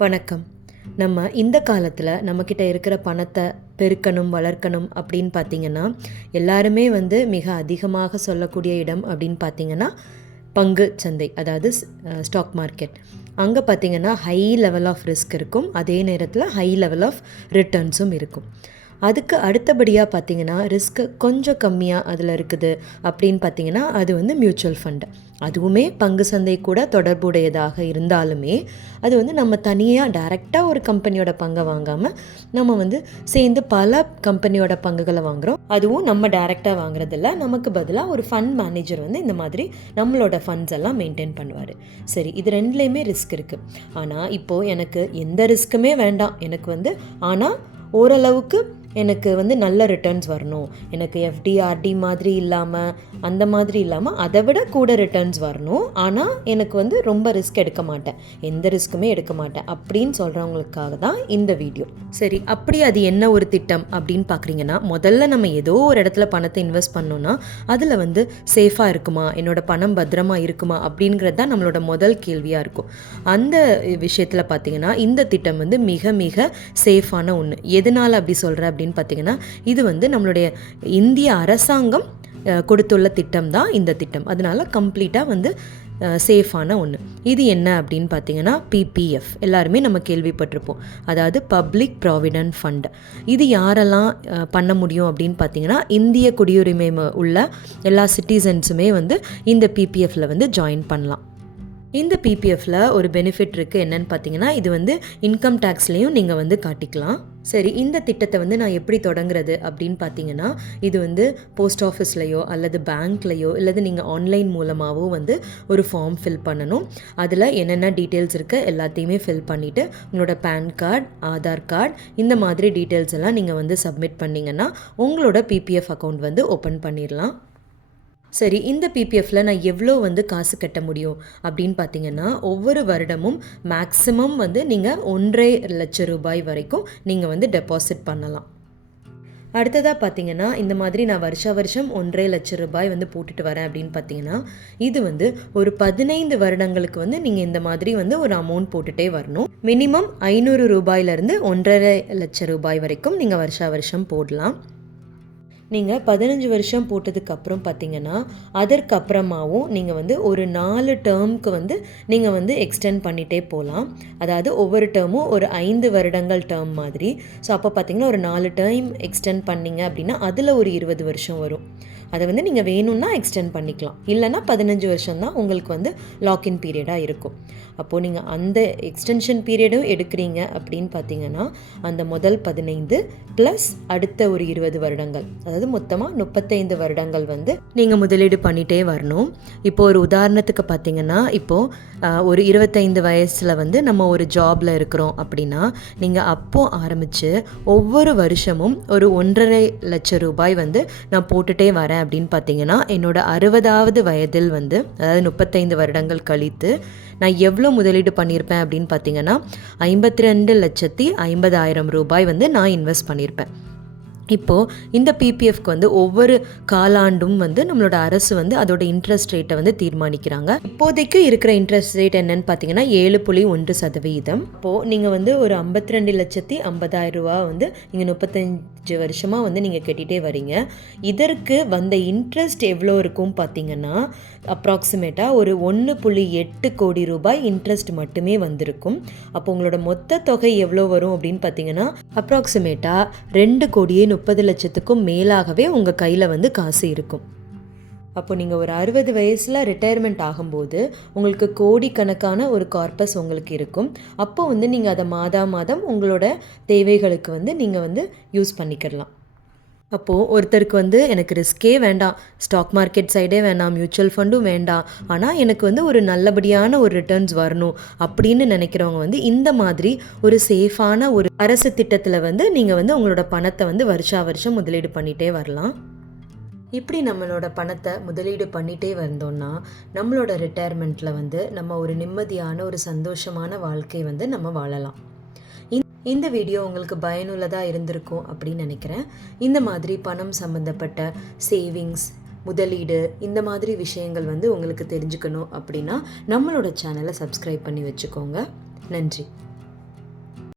வணக்கம். நம்ம இந்த காலத்தில் நம்மக்கிட்ட இருக்கிற பணத்தை பெருக்கணும் வளர்க்கணும் அப்படின்னு பார்த்தீங்கன்னா எல்லாருமே வந்து மிக அதிகமாக சொல்லக்கூடிய இடம் அப்படின்னு பார்த்தீங்கன்னா பங்கு சந்தை அதாவது ஸ்டாக் மார்க்கெட் அங்கே பார்த்தீங்கன்னா ஹை லெவல் ஆஃப் ரிஸ்க் இருக்கும். அதே நேரத்தில் ஹை லெவல் ஆஃப் ரிட்டர்ன்ஸும் இருக்கும். அதுக்கு அடுத்தபடியாக பார்த்தீங்கன்னா ரிஸ்க்கு கொஞ்சம் கம்மியாக அதில் இருக்குது. அப்படின்னு பார்த்தீங்கன்னா அது வந்து மியூச்சுவல் ஃபண்டு அதுவுமே பங்கு சந்தை கூட தொடர்புடையதாக இருந்தாலுமே அது வந்து நம்ம தனியாக டைரெக்டாக ஒரு கம்பெனியோட பங்கை வாங்காமல் நம்ம வந்து சேர்ந்து பல கம்பெனியோட பங்குகளை வாங்குகிறோம் அதுவும் நம்ம டைரெக்டாக வாங்குறதில்ல. நமக்கு பதிலாக ஒரு ஃபண்ட் மேனேஜர் வந்து இந்த மாதிரி நம்மளோட ஃபண்ட்ஸ் எல்லாம் மெயின்டைன் பண்ணுவார். சரி இது ரெண்டுலேயுமே ரிஸ்க் இருக்குது ஆனால் இப்போது எனக்கு எந்த ரிஸ்க்குமே வேண்டாம். எனக்கு வந்து ஆனால் ஓரளவுக்கு எனக்கு வந்து நல்ல ரிட்டர்ன்ஸ் வரணும். எனக்கு எஃப்டி ஆர்டி மாதிரி இல்லாமல் அந்த மாதிரி இல்லாமல் அதை விட கூட ரிட்டர்ன்ஸ் வரணும். ஆனால் எனக்கு வந்து ரொம்ப ரிஸ்க் எடுக்க மாட்டேன். எந்த ரிஸ்க்குமே எடுக்க மாட்டேன். அப்படின்னு சொல்கிறவங்களுக்காக தான் இந்த வீடியோ சரி அப்படி அது என்ன ஒரு திட்டம் அப்படின்னு பார்க்குறீங்கன்னா முதல்ல நம்ம ஏதோ ஒரு இடத்துல பணத்தை இன்வெஸ்ட் பண்ணோன்னா அதில் வந்து சேஃபாக இருக்குமா? என்னோட பணம் பத்திரமா இருக்குமா? அப்படிங்கிறது தான் நம்மளோட முதல் கேள்வியாக இருக்கும். அந்த விஷயத்தில் பார்த்தீங்கன்னா இந்த திட்டம் வந்து மிக மிக சேஃபான ஒன்று எதனால் அப்படி சொல்கிறேன் அப்படின்னு பார்த்தீங்கன்னா இது வந்து நம்மளுடைய இந்திய அரசாங்கம் கொடுத்துள்ள திட்டம் தான் இந்த திட்டம். அதனால கம்ப்ளீட்டாக வந்து சேஃபான ஒன்று இது என்ன அப்படின்னு பார்த்தீங்கன்னா பிபிஎஃப் எல்லாருமே நம்ம கேள்விப்பட்டிருப்போம். அதாவது பப்ளிக் ப்ராவிடன்ட் ஃபண்ட் இது யாரெல்லாம் பண்ண முடியும் அப்படின்னு பார்த்தீங்கன்னா இந்திய குடியுரிமை உள்ள எல்லா சிட்டிசன்ஸுமே வந்து இந்த பிபிஎஃப்பில் வந்து ஜாயின் பண்ணலாம். இந்த பிபிஎஃப்பில் ஒரு பெனிஃபிட் இருக்குது என்னன்னு பார்த்தீங்கன்னா இது வந்து இன்கம் டேக்ஸ்லேயும் நீங்கள் வந்து காட்டிக்கலாம். சரி இந்த திட்டத்தை வந்து நான் எப்படி தொடங்குறது அப்படின்னு பார்த்தீங்கன்னா இது வந்து போஸ்ட் ஆஃபீஸ்லையோ அல்லது பேங்க்லையோ இல்லது நீங்கள் ஆன்லைன் மூலமாகவோ வந்து ஒரு ஃபார்ம் ஃபில் பண்ணணும். அதில் என்னென்ன டீட்டெயில்ஸ் இருக்குது எல்லாத்தையுமே ஃபில் பண்ணிவிட்டு உங்களோட பேன் கார்டு ஆதார் கார்டு இந்த மாதிரி டீட்டெயில்ஸ் எல்லாம் நீங்கள் வந்து சப்மிட் பண்ணிங்கன்னா உங்களோட பிபிஎஃப் அக்கௌண்ட் வந்து ஓப்பன் பண்ணிடலாம். சரி இந்த பிபிஎஃப்பில் நான் எவ்வளோ வந்து காசு கட்ட முடியும் அப்படின்னு பார்த்தீங்கன்னா ஒவ்வொரு வருடமும் மேக்ஸிமம் வந்து நீங்கள் ஒன்றரை லட்சம் ரூபாய் வரைக்கும் நீங்கள் வந்து டெபாசிட் பண்ணலாம். அடுத்ததாக பார்த்தீங்கன்னா இந்த மாதிரி நான் வருஷா வருஷம் ஒன்றரை லட்சம் ரூபாய் வந்து போட்டுட்டு வரேன் அப்படின்னு பார்த்தீங்கன்னா இது வந்து ஒரு பதினைந்து வருடங்களுக்கு வந்து நீங்கள் இந்த மாதிரி வந்து ஒரு அமௌண்ட் போட்டுகிட்டே வரணும். மினிமம் ஐநூறு ரூபாயிலேருந்து ஒன்றரை லட்சம் ரூபாய் வரைக்கும் நீங்கள் வருஷா வருஷம் போடலாம். நீங்கள் பதினஞ்சு வருஷம் போட்டதுக்கப்புறம் பார்த்தீங்கன்னா அதற்கப்புறமாவும் நீங்கள் வந்து ஒரு நாலு டேர்முக்கு வந்து நீங்கள் வந்து எக்ஸ்டெண்ட் பண்ணிகிட்டே போகலாம் அதாவது ஒவ்வொரு டேர்மும் ஒரு ஐந்து வருடங்கள் டேர்ம் மாதிரி. ஸோ அப்போ பார்த்தீங்கன்னா ஒரு நாலு டேர்ம் எக்ஸ்டெண்ட் பண்ணிங்க அப்படின்னா அதில் ஒரு இருபது வருஷம் வரும். அதை வந்து நீங்கள் வேணும்னா எக்ஸ்டெண்ட் பண்ணிக்கலாம். இல்லைனா பதினஞ்சு வருஷம் தான் உங்களுக்கு வந்து லாக்இன் பீரியடாக இருக்கும். அப்போது நீங்கள் அந்த எக்ஸ்டென்ஷன் பீரியடும் எடுக்கிறீங்க அப்படின்னு பார்த்தீங்கன்னா அந்த முதல் பதினைந்து ப்ளஸ் அடுத்த ஒரு இருபது வருடங்கள் அதாவது மொத்தமாக முப்பத்தைந்து வருடங்கள் வந்து நீங்கள் முதலீடு பண்ணிகிட்டே வரணும். இப்போது ஒரு உதாரணத்துக்கு பார்த்தீங்கன்னா இப்போது ஒரு இருபத்தைந்து வயசில் வந்து நம்ம ஒரு ஜாபில் இருக்கிறோம் அப்படின்னா நீங்கள் அப்போது ஆரம்பித்து ஒவ்வொரு வருஷமும் ஒரு ஒன்றரை லட்சம் ரூபாய் வந்து நான் போட்டுகிட்டே வரேன் வரேன் அப்படின்னு பார்த்தீங்கன்னா என்னோட அறுபதாவது வயதில் வந்து அதாவது முப்பத்தைந்து வருடங்கள் கழித்து நான் எவ்வளோ முதலீடு பண்ணியிருப்பேன் அப்படின்னு பார்த்தீங்கன்னா ஐம்பத்தி ரெண்டு லட்சத்தி ஐம்பதாயிரம் ரூபாய் வந்து நான் இன்வெஸ்ட் பண்ணியிருப்பேன். இப்போது இந்த பிபிஎஃப்க்கு வந்து ஒவ்வொரு காலாண்டும் வந்து நம்மளோட அரசு வந்து அதோட இன்ட்ரெஸ்ட் ரேட்டை வந்து தீர்மானிக்கிறாங்க. இப்போதைக்கு இருக்கிற இன்ட்ரெஸ்ட் ரேட் என்னன்னு பார்த்தீங்கன்னா ஏழு புள்ளி ஒன்று சதவீதம். இப்போது நீங்கள் வந்து ஒரு ஐம்பத்தி ரெண்டு லட்சத்தி ஐம்பதாயிரம் ரூபா வந்து நீங்கள் முப்பத்தஞ்சு வருஷமாக வந்து நீங்கள் கட்டிகிட்டே வரீங்க. இதற்கு வந்த இன்ட்ரெஸ்ட் எவ்வளோ இருக்கும் பார்த்தீங்கன்னா அப்ராக்சிமேட்டாக ஒரு ஒன்று புள்ளி எட்டு கோடி ரூபாய் இன்ட்ரெஸ்ட் மட்டுமே வந்திருக்கும். அப்போ உங்களோட மொத்த தொகை எவ்வளோ வரும் அப்படின்னு பார்த்தீங்கன்னா அப்ராக்சிமேட்டாக ரெண்டு கோடியே முப்பது லட்சத்துக்கும் மேலாகவே உங்கள் கையில் வந்து காசு இருக்கும். அப்போ நீங்கள் ஒரு அறுபது வயசில் ரிட்டையர்மெண்ட் ஆகும்போது உங்களுக்கு கோடிக்கணக்கான ஒரு கார்பஸ் உங்களுக்கு இருக்கும். அப்போ வந்து நீங்கள் அதை மாதா மாதம் உங்களோட தேவைகளுக்கு வந்து நீங்கள் வந்து யூஸ் பண்ணிக்கிடலாம். அப்போது ஒருத்தருக்கு வந்து எனக்கு ரிஸ்க்கே வேண்டாம். ஸ்டாக் மார்க்கெட் சைடே வேண்டாம் மியூச்சுவல் ஃபண்டும் வேண்டாம். ஆனால் எனக்கு வந்து ஒரு நல்லபடியான ஒரு ரிட்டர்ன்ஸ் வரணும் அப்படின்னு நினைக்கிறவங்க வந்து இந்த மாதிரி ஒரு சேஃபான ஒரு அரசு திட்டத்தில் வந்து நீங்கள் வந்து உங்களோட பணத்தை வந்து வருஷா வருஷம் முதலீடு பண்ணிகிட்டே வரலாம். இப்படி நம்மளோட பணத்தை முதலீடு பண்ணிகிட்டே வந்தோம்னா நம்மளோட ரிட்டையர்மெண்ட்டில் வந்து நம்ம ஒரு நிம்மதியான ஒரு சந்தோஷமான வாழ்க்கை வந்து நம்ம வாழலாம். இந்த வீடியோ உங்களுக்கு பயனுள்ளதாக இருந்திருக்கும் அப்படின்னு நினைக்கிறேன். இந்த மாதிரி பணம் சம்மந்தப்பட்ட சேவிங்ஸ் முதலீடு இந்த மாதிரி விஷயங்கள் வந்து உங்களுக்கு தெரிஞ்சுக்கணும் அப்படின்னா நம்மளோட சேனலை சப்ஸ்கிரைப் பண்ணி வச்சுக்கோங்க. நன்றி.